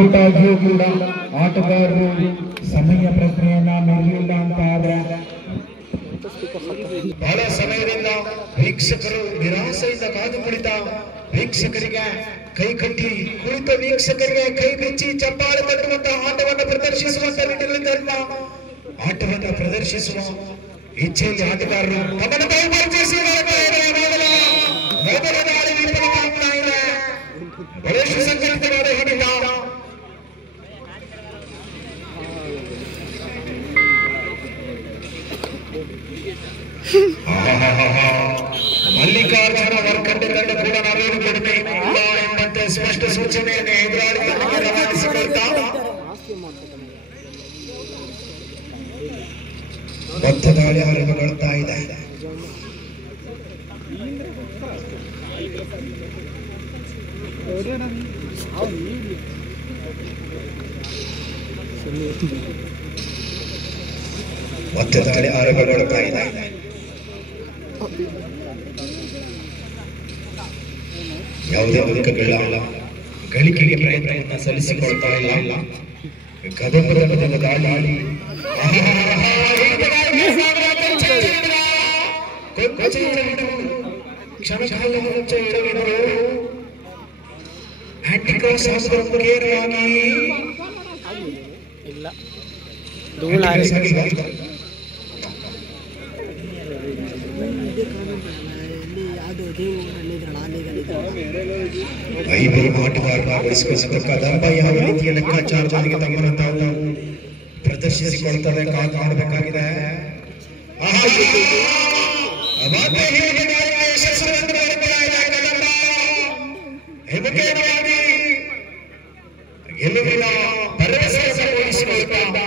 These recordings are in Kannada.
ಒಟ್ಟಾಗಿಯೂ ಕೂಡ ಆಟಗಾರರು ಸಮಯ ಪ್ರಜ್ಞೆಯನ್ನ ಮೆರೆಯಲಿಲ್ಲ ಅಂತ ಆದ್ರೆ ಬಹಳ ಸಮಯದಿಂದ ವೀಕ್ಷಕರು ನಿರಾಸೆಯಿಂದ ಕಾದು ಕುಳಿತ ವೀಕ್ಷಕರಿಗೆ ಕೈ ಕಟ್ಟಿ ಕುಳಿತ ವೀಕ್ಷಕರಿಗೆ ಕೈ ಬಿಚ್ಚಿ ಚಪ್ಪಾಳೆ ತಟ್ಟುವಂತಹ ಆಟವನ್ನು ಪ್ರದರ್ಶಿಸುವಂತ ನಿಟ್ಟಿನಲ್ಲಿ ಆಟವನ್ನು ಪ್ರದರ್ಶಿಸುವ ಇಚ್ಛೆಯಲ್ಲಿ ಆಟಗಾರರು ಬಹಳ ಸುಸಂಘಟಿತವಾದ ಹಿಡಿತ ಮಲ್ಲಿಕಾರ್ಜುನ ವರ್ಕಂಡೆ ತಂಡ ಕೂಡ ನಾವೇನು ಕಡಿಮೆ ಇಲ್ಲ ಎಂಬಂತೆ ಸ್ಪಷ್ಟ ಸೂಚನೆಯನ್ನು ಎದುರಾಳಿ ತಂಡಕ್ಕೆ ರವಾನಿಸಿಕೊಳ್ತಾ ಬದ್ಧ ದಾಳಿ ಆರಂಭಗೊಳ್ತಾ ಇದೆ. ಮತ್ತೆ ದಾಳಿ ಆರಂಭಗೊಳ್ತಾ ಇದೆ. ಯಾವುದೇ ಅಂಕಗಳ ಗಳಿಕೆಗೆ ಪ್ರಯತ್ನವನ್ನು ಸಲ್ಲಿಸಿಕೊಳ್ತಾ ಇಲ್ಲ. ಕದಂಬದ ದಾಳಿ ಆಂಟಿಕ್ರಾಸ್ ಐದು ಆಟಗಾರರ ಉಳಿಸಿಕೊಳ್ಳುವ ಕದಂಬ ಯಾವ ರೀತಿಯ ಲೆಕ್ಕಾಚಾರದೊಂದಿಗೆ ತಮ್ಮನ್ನು ತಾವು ಪ್ರದರ್ಶಿಸಿಕೊಳ್ತದೆ ಕಾದು ಮಾಡಬೇಕಾಗಿದೆ. ಗೆಲುವಿನ ಭರವಸೆಯನ್ನು ಉಳಿಸಿಕೊಳ್ಳುತ್ತಾ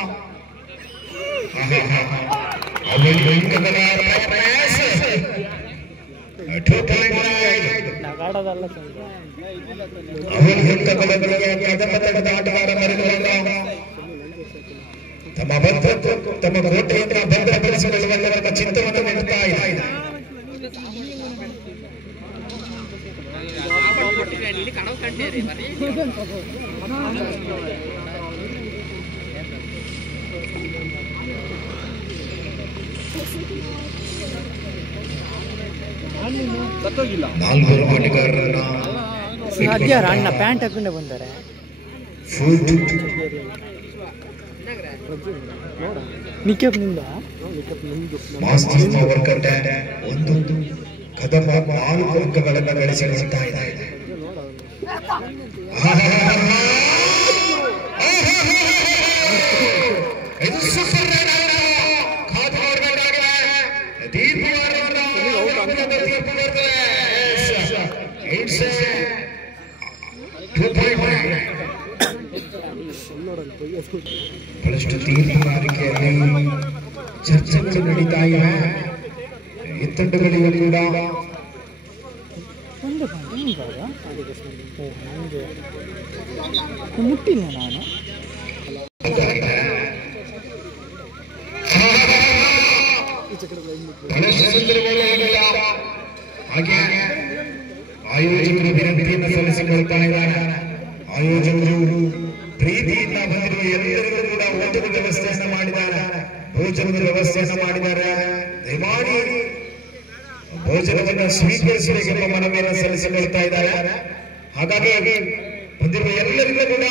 ಆಟಗಾರ ಮರೆಯುವಾಗ ತಮ್ಮ ಕೋಟೆಯನ್ನು ಭದ್ರಪಡಿಸಿಕೊಳ್ಳುವ ಚಿತ್ತವನ್ನು ನೀಡುತ್ತಾ ಇದೆ. ನಾಲ್ವರು ಆಟಗಾರರನ್ನ ಅಣ್ಣ ಪ್ಯಾಂಟ್ ಹಾಕೊಂಡೆ ಬಂದರೆ ಒಂದೊಂದು ಕದಮ 4 ಅಂಕಗಳನ್ನು ಗಳಿಸಿಕೊಳ್ತಾ ಇದೆ. ಬಹಳಷ್ಟು ತೀರ್ಪುಗಾರಿಕೆಯಲ್ಲಿ ಚರ್ಚೆಗಳು ನಡೀತಾ ಇವೆ. ಇತ್ತಂಡಗಳಿಗೂ ಕೂಡ ಮುಟ್ಟಿಲ್ಲ ನಾನು. ಹಾಗೆ ಆಯೋಜಕರು ವಿನಂತಿಯನ್ನು ಸಲ್ಲಿಸಿಕೊಳ್ತಾ ಇದ್ದಾರೆ. ಆಯೋಜಕರು ಪ್ರೀತಿಯಿಂದ ಬಂದಿರುವ ಎಲ್ಲರಿಗೂ ಕೂಡ ಊಟದ ವ್ಯವಸ್ಥೆಯನ್ನು ಮಾಡಿದ್ದಾರೆ, ಭೋಜನದ ವ್ಯವಸ್ಥೆಯನ್ನು ಮಾಡಿದ್ದಾರೆ. ದಯಮಾಡಿ ಭೋಜನವನ್ನು ಸ್ವೀಕರಿಸಬೇಕೆಂಬ ಮನವಿಯನ್ನು ಸಲ್ಲಿಸಿಕೊಳ್ತಾ ಇದ್ದಾರೆ. ಹಾಗಾಗಿ ಬಂದಿರುವ ಎಲ್ಲರಿಗೂ ಕೂಡ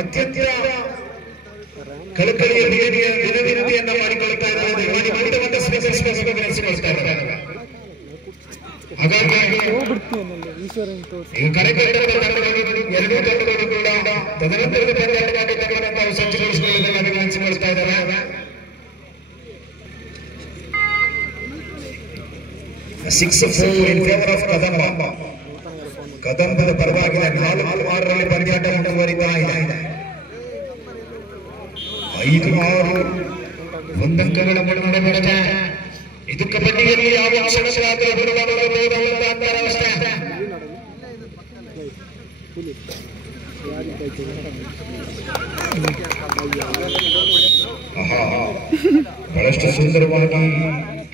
ಅತ್ಯಂತ ಕಳಕಳಿಯ ವಿನಂತಿಯನ್ನ ಮಾಡಿಕೊಳ್ತಾ ಇದ್ದಾರೆ. ದಯಮಾಡಿ ಊಟವನ್ನು ಸ್ವೀಕರಿಸಬೇಕು ವಿನಂತಿಸಿಕೊಳ್ತಾ ಇದ್ದಾರೆ. ಹಾಗಾಗಿ ಈಗ ಕರೆಕಟ್ಟಿರುವ ಎರಡೂ ತಂಡಗಳು ಕೂಡ ತದನಂತರದ ಪಂದ್ಯಾಟಗಾರರನ್ನು ತಾವು ಸಜ್ಜುಗೊಳಿಸಿಕೊಳ್ಳುವುದನ್ನು ವಿನಂತಿಸಿಕೊಳ್ತಾ ಇದ್ದಾರೆ. 6-4 in favor of ಕದಂಬ. ಕದಂಬದ ಪರವಾಗಿದೆ. 4-6ರಲ್ಲಿ ಪಂದ್ಯಾಟ ಮುಂದುವರಿತಾ ಇದೆ. 5-6 ಒಂದಂಕಗಳ ಮುನ್ನಡೆ. ಇದು ಕಬಡ್ಡಿಯಲ್ಲಿ ಯಾವ ಕ್ಷಣಗಳಾದರೂ ಅಷ್ಟೇ. ಬಹಳಷ್ಟು ಸುಂದರವಾಗಿ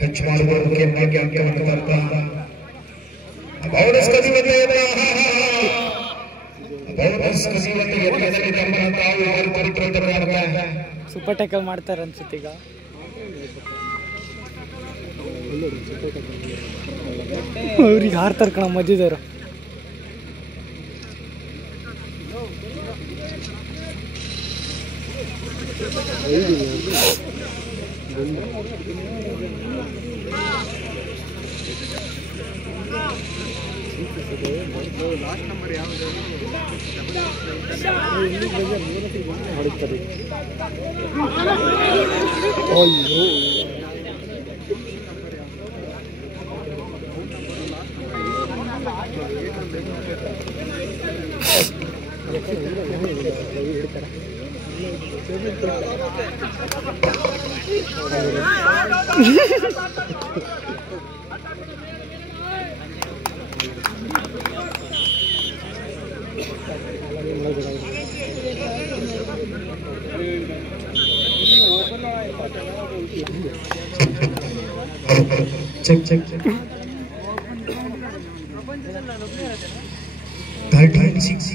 ಟಚ್ ಮಾಡುವ ಅಂಕವನ್ನು ತರ್ತಾ ಬೋನಸ್ ಕಸಿಯುವಂತೆ ಎದೆಯಲ್ಲಿ ತಮ್ಮನ್ನು ತಾವು ಮಾರುತ್ತಿರುತ್ತಾರೆ. ಸೂಪರ್ ಟ್ಯಾಕಲ್ ಮಾಡ್ತಾರೆ ಅನ್ಸುತ್ತೆ ಈಗ. ಅವ್ರಿಗೆ ಹಾರ್ತಾರೆ ಕಣ ಮಧ್ಯದವರು. ಲಾಸ್ಟ್ ನಂಬರ್ ಯಾವುದು ಚೆಕ್ ಚೆಕ್ 13-6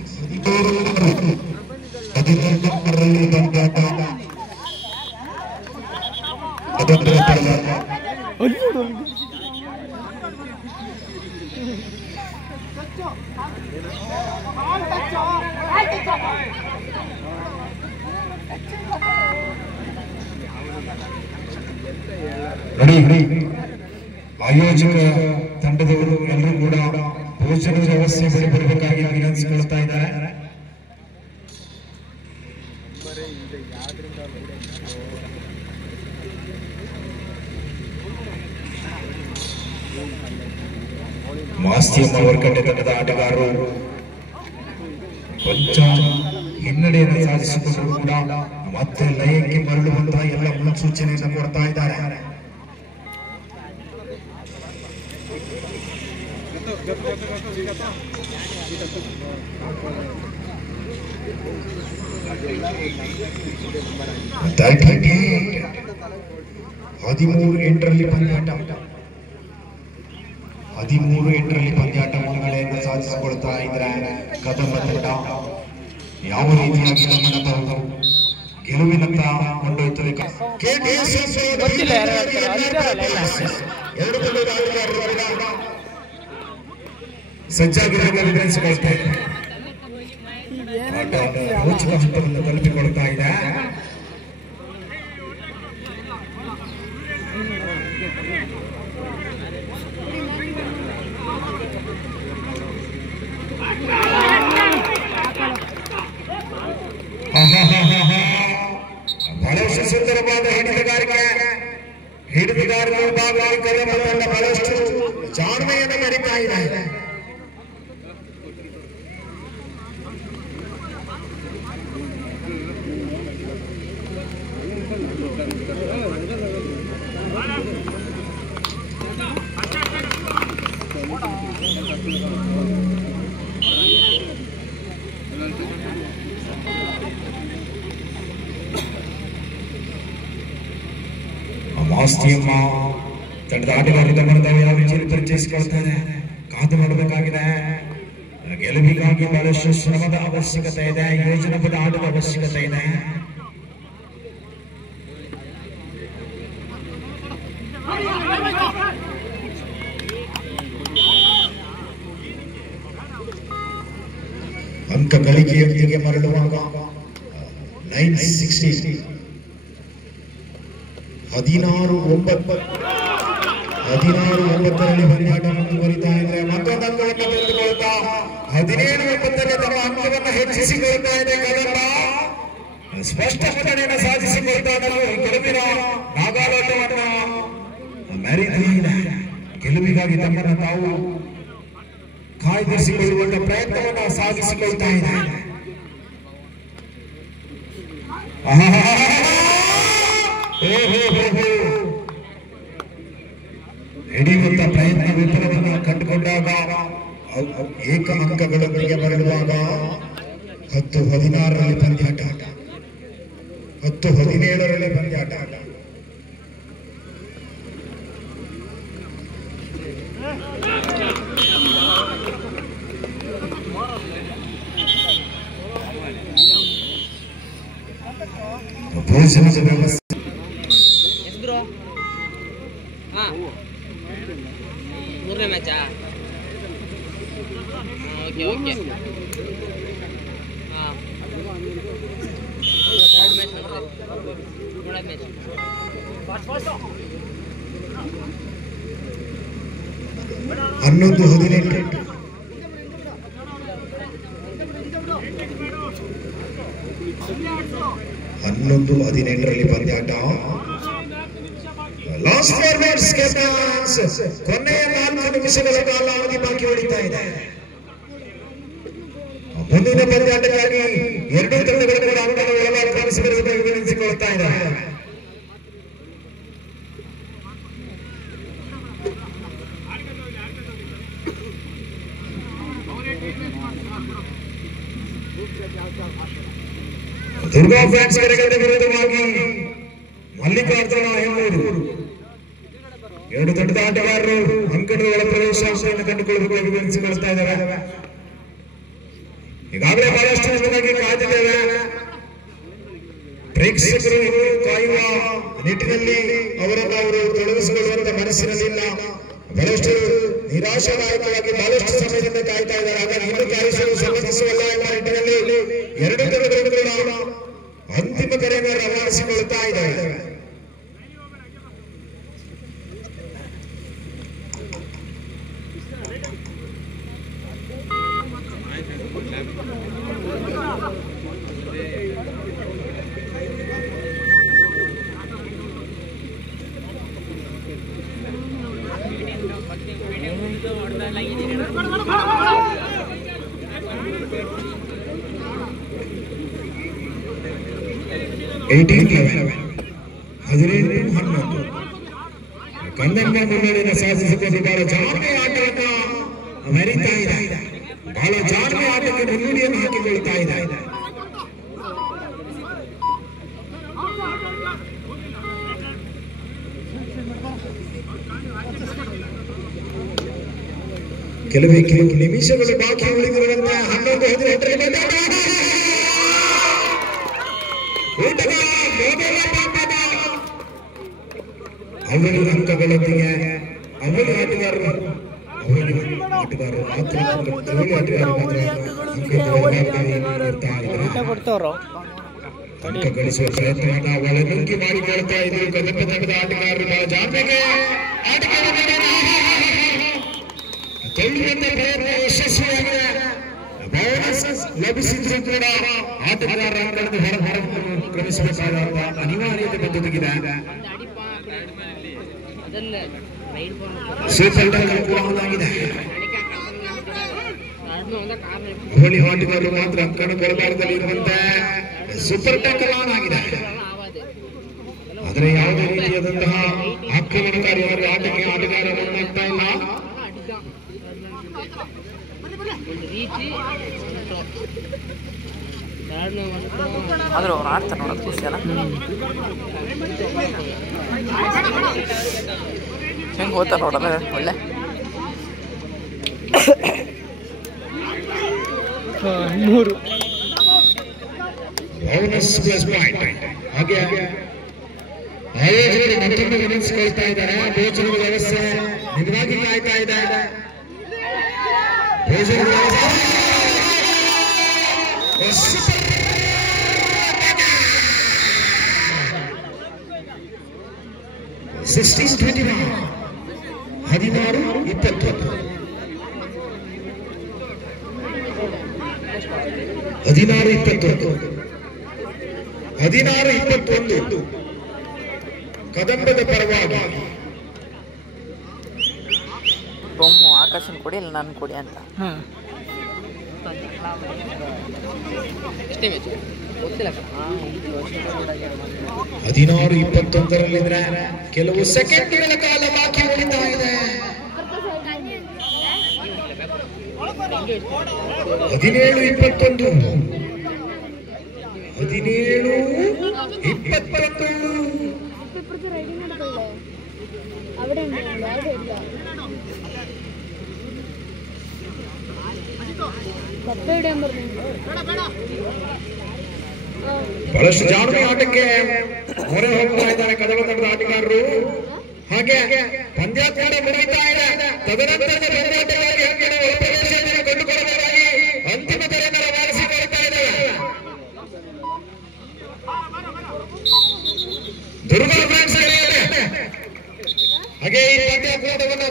ಆಯೋಜಕ ತಂಡದವರು ಎಲ್ಲರೂ ಕೂಡ ಭೋಜನ ವ್ಯವಸ್ಥೆ ಬರಬೇಕಾಗಿ ವಿನಂತಿಸಿಕೊಳ್ತಾ ಇದ್ದಾರೆ. ಮಾಸ್ತಿಯಮ್ಮ ವರ್ಕಟ್ಟೆ ತಂಡದ ಆಟಗಾರರು ಕೊಂಚ ಹಿನ್ನಡೆಯನ್ನು ಸಾಧಿಸಿಕೊಂಡರು ಕೂಡ ಮತ್ತೆ ಲಯಕ್ಕೆ ಮರಳುವಂತಹ ಎಲ್ಲ ಮುನ್ಸೂಚನೆಯನ್ನು ಕೊಡ್ತಾ ಇದ್ದಾರೆ. ಹದಿಮೂರು ಎಂಟರಲ್ಲಿ ಪಂದ್ಯಾಟ ಮುನ್ನಡೆಯನ್ನು ಸಾಧಿಸಿಕೊಳ್ತಾ ಇದ್ರೆ ಕದಮ ತಂಡ ಯಾವ ರೀತಿಯಾಗಿ ಗಮನದ ಗೆಲುವಿನತ್ತ ಕೊಂಡೊಯ್ತದೆ. ಸಜ್ಜಾಗಿರುವ ವಿನಂತಿಸಿಕೊಳ್ತಾ ಇದೆ. ರೋಚಕ ಹಂತವನ್ನು ತಲುಪಿಕೊಳ್ತಾ ಇದೆ. ಬಹಳಷ್ಟು ಸುಂದರವಾದ ಹಿಡಿದುಗಾರರು ಭಾಗವಾಗಿ ಕದಮ ತಂಡ ಬಹಳಷ್ಟು ಜಾಣ್ಮೆಯನ್ನು ಮೆರೀತಾ ಇದೆ. ಮಾಸ್ತಿಯಮ್ಮ ತಂಡದ ಆಟಗಾರರ ಗಮನದ ಯಾವ ರೀತಿಯಲ್ಲಿ ಪರಿಚಯಿಸಿಕೊಳ್ತಾರೆ ಕಾದು ಮಾಡಬೇಕಾಗಿದೆ. ಗೆಲುವಿಗಾಗಿ ಬಹಳಷ್ಟು ಶ್ರಮದ ಅವಶ್ಯಕತೆ ಇದೆ, ಯೋಜನಾಬದ್ಧ ಆಟದ ಅವಶ್ಯಕತೆ ಇದೆ. ಅಂಕ ಗಳಿಕೆಯೊಂದಿಗೆ ಮರಳುವಾಗ 960 16-9ರಲ್ಲಿ ಪಂದ್ಯಾಟ ಮುಂದುವರಿತಾ ಇದೆ. ಮತ್ತೊಂದು ಅಂಕವನ್ನು ತೆಗೆದುಕೊಳ್ತಾ 17-9ರಲ್ಲಿ ತಮ್ಮ ಅಂಕವನ್ನು ಹೆಚ್ಚಿಸಿಕೊಳ್ತಾ ಇದೆ. ಕದಮ ಸ್ಪಷ್ಟ ಸ್ಮರಣೆಯನ್ನು ಸಾಧಿಸಿಕೊಳ್ತಾ ಗೆಲುವಿನ ನಾಗಾಲೋಟವನ್ನು ಮೆರೀತಾ ಇದೆ. ಗೆಲುವಿಗಾಗಿ ತಮ್ಮನ್ನು ತಾವು ಕಾಯ್ದಿರಿಸಿಕೊಳ್ಳುವಂತ ಪ್ರಯತ್ನವನ್ನು ಸಾಧಿಸಿಕೊಳ್ತಾ ಇದೆ. ಹಿಡಿಯುವಂತ ಪ್ರಯತ್ನ ವಿಫಲವನ್ನು ಕಂಡುಕೊಂಡಾಗ ಏಕ ಅಂಕಗಳೊಂದಿಗೆ ಮರಳುವಾಗ 10-16ರಲ್ಲಿ ಪಂದ್ಯಾಟ, 10-17ರಲ್ಲಿ ಪಂದ್ಯಾಟ. ಭೋಜನದ ವ್ಯವಸ್ಥೆ ಮೂರನೇ ಮ್ಯಾಚಾ ಓಕೆ ಓಕೆ ಹಾಂ 11-18ರಲ್ಲಿ ಪಂದ್ಯಾಟ. ಲಾಸ್ಟ್ 4 ಮಿನಿಟ್ಸ್ ಕೊನೆಯ 4 ನಿಮಿಷಗಳ ಕಾಲಾವಧಿ ಬಾಕಿ ಉಳಿತಾ ಇದೆ. ಮುಂದಿನ ಪಂದ್ಯಾಟಕ್ಕಾಗಿ ಎರಡೂ ತಂಡಗಳು ಕೂಡ ಅಂಕಗಳನ್ನು ಆಕ್ರಮಿಸಬೇಕು ವಿನಂತಿಸಿಕೊಳ್ತಾ ಇದ್ದಾರೆ. ದುರ್ಗಾ ಫ್ಯಾನ್ಸ್ ಕರೆಗಡೆ ವಿರುದ್ಧವಾಗಿ ಮಲ್ಲಿಕಾರ್ಜುನ ಹೆಮ್ಮೂರು ಎರಡು ದೊಡ್ಡ ಆಟಗಾರರು ಅಂಕಣಗಳ ಪ್ರವೇಶಾಂಶವನ್ನು ಕಂಡುಕೊಳ್ಳಬೇಕು ವಿನಂತಿಸಿಕೊಳ್ತಾ ಇದ್ದಾರೆ. ಈಗಾಗಲೇ ಬಹಳಷ್ಟು ಜನವಾಗಿ ಕಾದಿದ್ದೇವೆ. ಪ್ರೇಕ್ಷಕರು ಕಾಯುವ ನಿಟ್ಟಿನಲ್ಲಿ ಅವರನ್ನು ಅವರು ತೊಡಗಿಸಿಕೊಳ್ಳುವಂತ ಮನಸ್ಸಿನಲ್ಲಿಲ್ಲ. ಬಹಳಷ್ಟು ನಿರಾಶಾದಾಯಕವಾಗಿ ಬಹಳಷ್ಟು ಸಮಯದಿಂದ ಕಾಯ್ತಾ ಇದ್ದಾರೆ. ಹಾಗಾಗಿ ಇನ್ನು ಕಾಯಿಸಲು ಸಂಬಂಧಿಸುವಲ್ಲ ಎಂಬ ನಿಟ್ಟಿನಲ್ಲಿ ಎರಡು ತಂಡಗಳು ಕೂಡ ಅಂತಿಮ ಕರೆಯನ್ನು ರವಾನಿಸಿಕೊಳ್ತಾ ಇದ್ದಾರೆ. ಕನ್ನಡ ಮುನ್ನಡೆಯನ್ನು ಸಾಧಿಸಿಕೊಂಡು ಬಹಳ ಜಾಣ್ಮೆ ಆಟವನ್ನು ಮೆರೀತಾ ಇದೆ. ಬಹಳ ಜಾಣ್ಮೆ ಆಟಕ್ಕೆ ಮುನ್ನುಡಿಯನ್ನು ಹಾಕಿಕೊಳ್ತಾ ಇದೆ. ಕೆಲವೇ ನಿಮಿಷಗಳು ಬಾಕಿ ಉಳಿದಿರುವಂತಹ 11-18ರಲ್ಲಿ ಅವರು ಅಂಕಗಳೊಂದಿಗೆ ಅವರು ಆಟಗಾರರು ಮಾತ್ರ ಅಂಕ ಗಳಿಸುವ ಪ್ರಯತ್ನವನ್ನು ಒಳನುಗ್ಗಿ ಮಾಡಿಕೊಳ್ತಾ ಇದ್ರು ಕದಪ ತಂಡದ ಆಟಗಾರರು. ಬಹಳ ಜಾಣ್ಮೆಗೆ ತೊಳೆಯುವಂತ ಪ್ರಯತ್ನ ಯಶಸ್ವಿಯಾಗಿದೆ. ಲಭಿಸಿದ್ರು ಕೂಡ ಆಟಗಾರರ ಅಂಕಗಳನ್ನು ಹೊರಹೊರಗೆ ಕ್ರಮಿಸಬೇಕಾದ ಅನಿವಾರ್ಯತೆ ಬಂದೊದಗಿದೆ. ಸೂಪರ್ ಟೈಗರ್ ಕೂಡ ಒಂದಾಗಿದೆ. ಅವಳಿ ಆಟಗಾರರು ಮಾತ್ರ ಅಂಕಣ ಕೊರಬಾರದಲ್ಲಿ ಇರುವಂತೆ ಸೂಪರ್ ಟೈಗರ್ ಆನ್ ಆಗಿದೆ. ಆದರೆ ಯಾವುದೇ ರೀತಿಯಾದಂತಹ ಆಕ್ರಮಣಕಾರಿಯವರಿಗೆ ಆಟಕ್ಕೆ ಆಟಗಾರರನ್ನು ಆಗ್ತಾ ಇಲ್ಲ. ಆದ್ರೂ ಅವ್ರು ಆಡ್ತಾರೆ ನೋಡೋದು ಖುಷಿ ಅಲ್ಲ. ಹೆಂಗೆ ಹೋಗ್ತಾರೆ ನೋಡೋದು ಒಳ್ಳೆ. ಹಾಗೆ ಆಯೋಜಕರು ಮತ್ತೊಂದು ಗಮನಿಸಿಕೊಳ್ತಾ ಇದ್ದಾರೆ. ಭೋಜನದ ವ್ಯವಸ್ಥೆ ನಿಜವಾಗಿ ಕಾಯ್ತಾ ಇದೆ. ಭೋಜನದ ವ್ಯವಸ್ಥೆ 16-21 16-21 16-21 ಕದಂಬದ ಪರವಾಗಿ ಬೊಮ್ಮು ಆಕಾಶನ ಕೊಡಿ ಇಲ್ಲ ನಾನು ಕೊಡಿ ಅಂತ. 16-21 ಕೆಲವು ಸೆಕೆಂಡ್ಗಳ ಕಾಲ ಬಾಕಿ ಉಳಿತಾ ಇದೆ. 17-21 17-21 ಬಹಳಷ್ಟು ಜಾಣುವೆ ಆಟಕ್ಕೆ ಮೊರೆ ಹೋಗ್ತಾ ಇದ್ದಾರೆ ಕದವ ತಂಡದ ಆಟಗಾರರು. ಹಾಗೆ ಪಂದ್ಯ ಕೂಡ ಮುಗಿತಾ ಇದೆ. ತದನಂತರದ ಪಂದ್ಯಾಟವಾಗಿ ಪ್ರವೇಶವನ್ನು ಕಂಡುಕೊಳ್ಳಬೇಕಾಗಿ ಅಂತಿಮ ತೆರೆಯನ್ನು ರವಾನಿಸಿಕೊಳ್ತಾ ಇದ್ದೇವೆ. ದುರ್ಗಾ ಫ್ರಾನ್ಸ್ ಹಾಗೆ ಈ ಪಂದ್ಯ ಕೂಟವನ್ನು